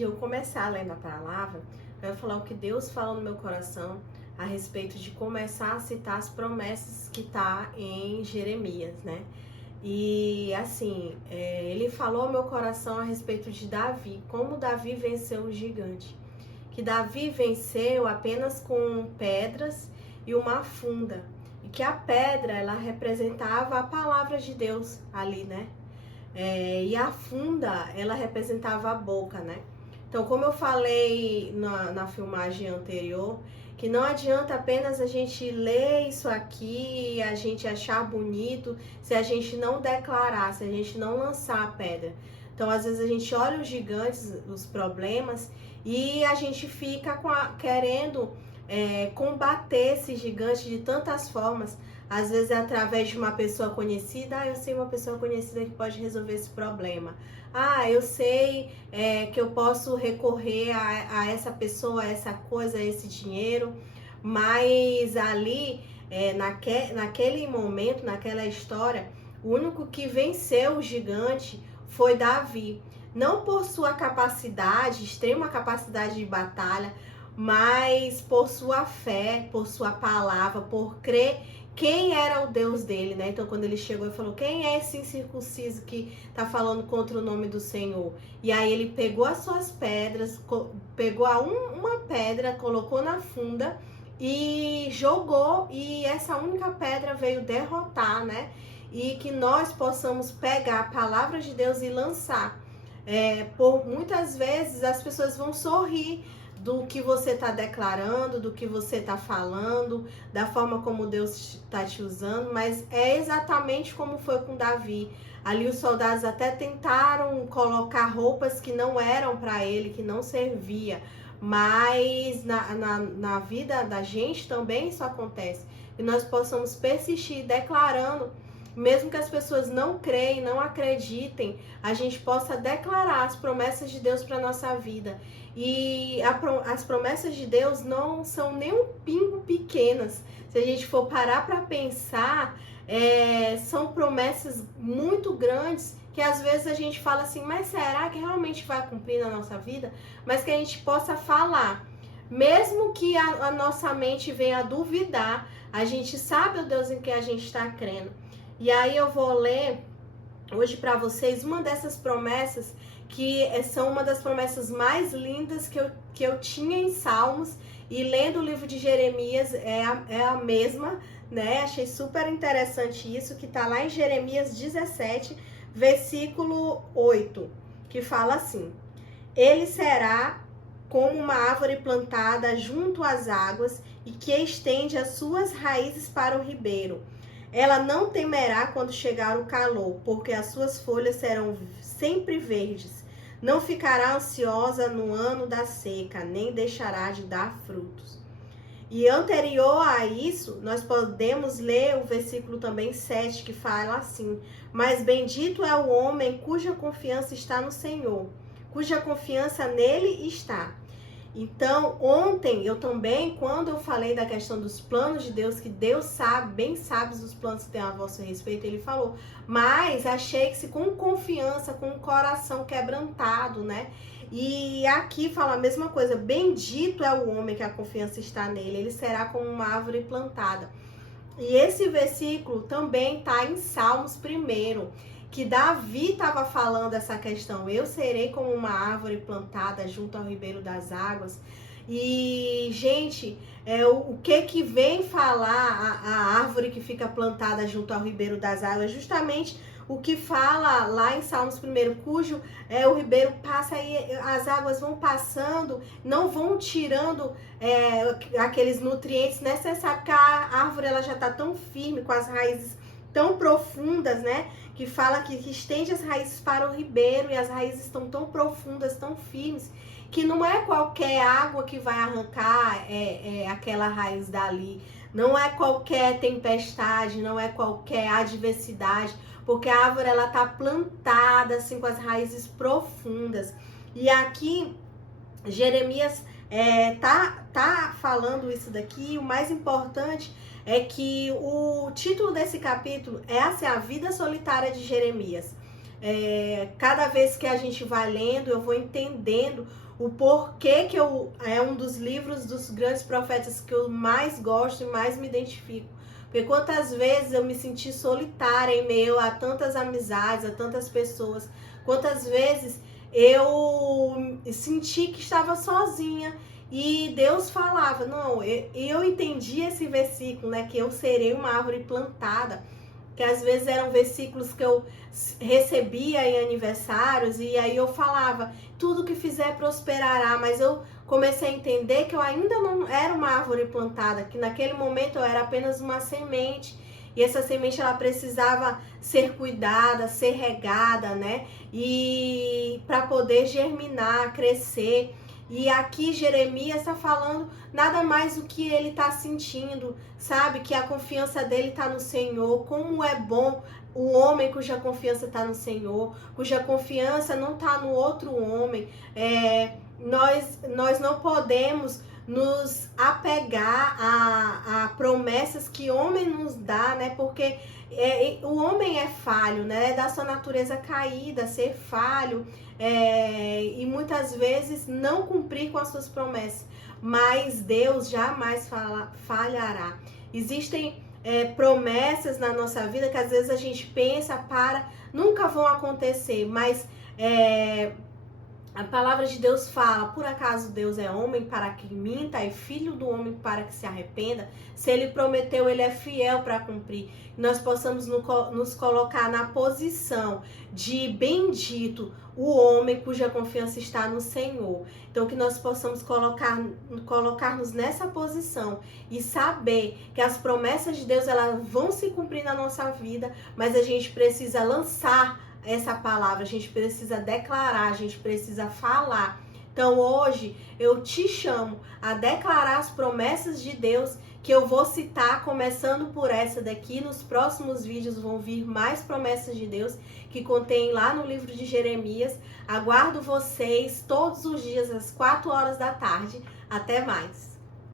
de eu começar lendo a palavra, eu vou falar o que Deus fala no meu coração a respeito de começar a citar as promessas que tá em Jeremias, né? E assim, ele falou ao meu coração a respeito de Davi, como Davi venceu o gigante. Que Davi venceu apenas com pedras e uma funda. E que a pedra, ela representava a palavra de Deus ali, né? E a funda, ela representava a boca, né? Então, como eu falei na filmagem anterior, que não adianta apenas a gente ler isso aqui e a gente achar bonito se a gente não declarar, se a gente não lançar a pedra. Então, às vezes a gente olha os gigantes, os problemas, e a gente fica querendo combater esse gigante de tantas formas. Às vezes é através de uma pessoa conhecida. Eu sei uma pessoa conhecida que pode resolver esse problema. Eu sei que eu posso recorrer a essa pessoa, a essa coisa, a esse dinheiro. Mas ali, naquele momento, naquela história, o único que venceu o gigante foi Davi. Não por sua capacidade, extrema capacidade de batalha, mas por sua fé, por sua palavra, por crer quem era o Deus dele, né? Então, quando ele chegou e falou, quem é esse incircunciso que tá falando contra o nome do Senhor? E aí ele pegou as suas pedras, pegou uma pedra, colocou na funda e jogou, e essa única pedra veio derrotar, né? E que nós possamos pegar a palavra de Deus e lançar. Por muitas vezes as pessoas vão sorrir do que você está declarando, do que você está falando, da forma como Deus está te usando, mas é exatamente como foi com Davi. Ali os soldados até tentaram colocar roupas que não eram para ele, que não servia, mas na vida da gente também isso acontece. E nós possamos persistir declarando, mesmo que as pessoas não creem, não acreditem, a gente possa declarar as promessas de Deus para a nossa vida. E as promessas de Deus não são nem um pingo pequenas. Se a gente for parar para pensar, são promessas muito grandes que às vezes a gente fala assim, mas será que realmente vai cumprir na nossa vida? Mas que a gente possa falar. Mesmo que a nossa mente venha a duvidar, a gente sabe o Deus em que a gente está crendo. E aí eu vou ler hoje para vocês uma dessas promessas que são uma das promessas mais lindas que eu tinha em Salmos, e lendo o livro de Jeremias é a mesma, né? Achei super interessante isso, que tá lá em Jeremias 17, versículo 8, que fala assim: ele será como uma árvore plantada junto às águas e que estende as suas raízes para o ribeiro. Ela não temerá quando chegar o calor, porque as suas folhas serão sempre verdes. Não ficará ansiosa no ano da seca, nem deixará de dar frutos. E anterior a isso, nós podemos ler o versículo também 7, que fala assim: mas bendito é o homem cuja confiança está no Senhor, cuja confiança nele está. Então, ontem eu também, quando eu falei da questão dos planos de Deus, que Deus sabe, bem sabe os planos que tem a vosso respeito, ele falou, mas achei-se com confiança, com o coração quebrantado, né? E aqui fala a mesma coisa, bendito é o homem que a confiança está nele, ele será como uma árvore plantada. E esse versículo também está em Salmos 1, que Davi estava falando essa questão, eu serei como uma árvore plantada junto ao ribeiro das águas. E, gente, o que vem falar a árvore que fica plantada junto ao ribeiro das águas? Justamente o que fala lá em Salmos 1, cujo o ribeiro passa e as águas vão passando, não vão tirando aqueles nutrientes necessários, porque a árvore ela já está tão firme, com as raízes tão profundas, né? Que fala que estende as raízes para o ribeiro, e as raízes estão tão profundas, tão firmes, que não é qualquer água que vai arrancar aquela raiz dali. Não é qualquer tempestade, não é qualquer adversidade, porque a árvore ela tá plantada assim com as profundas. E aqui Jeremias tá falando isso daqui. O mais importante é que o título desse capítulo é assim, a vida solitária de Jeremias. Cada vez que a gente vai lendo, eu vou entendendo o porquê que é um dos livros dos grandes profetas que eu mais gosto e mais me identifico. Porque quantas vezes eu me senti solitária em meio a tantas amizades, a tantas pessoas. Quantas vezes eu senti que estava sozinha. E Deus falava, não, eu entendi esse versículo, né? Que eu serei uma árvore plantada. Que às vezes eram versículos que eu recebia em aniversários. E aí eu falava, tudo que fizer prosperará. Mas eu comecei a entender que eu ainda não era uma árvore plantada, que naquele momento eu era apenas uma semente, e essa semente ela precisava ser cuidada, ser regada, né? E para poder germinar, crescer. E aqui Jeremias está falando nada mais do que ele está sentindo, sabe? Que a confiança dele está no Senhor. Como é bom o homem cuja confiança está no Senhor, cuja confiança não está no outro homem. Nós não podemos nos apegar a promessas que o homem nos dá, né? Porque o homem é falho, né? É da sua natureza caída, ser falho, e muitas vezes não cumprir com as suas promessas. Mas Deus jamais falhará. Existem promessas na nossa vida que às vezes a gente pensa, nunca vão acontecer, mas a palavra de Deus fala, por acaso Deus é homem para que minta e filho do homem para que se arrependa? Se ele prometeu, ele é fiel para cumprir. Nós possamos nos colocar na posição de bendito o homem cuja confiança está no Senhor. Então que nós possamos colocar-nos nessa posição e saber que as promessas de Deus elas vão se cumprir na nossa vida, mas a gente precisa lançar essa palavra, a gente precisa declarar, a gente precisa falar. Então hoje eu te chamo a declarar as promessas de Deus, que eu vou citar, começando por essa daqui. Nos próximos vídeos vão vir mais promessas de Deus que contém lá no livro de Jeremias. Aguardo vocês todos os dias às 4 horas da tarde. Até mais!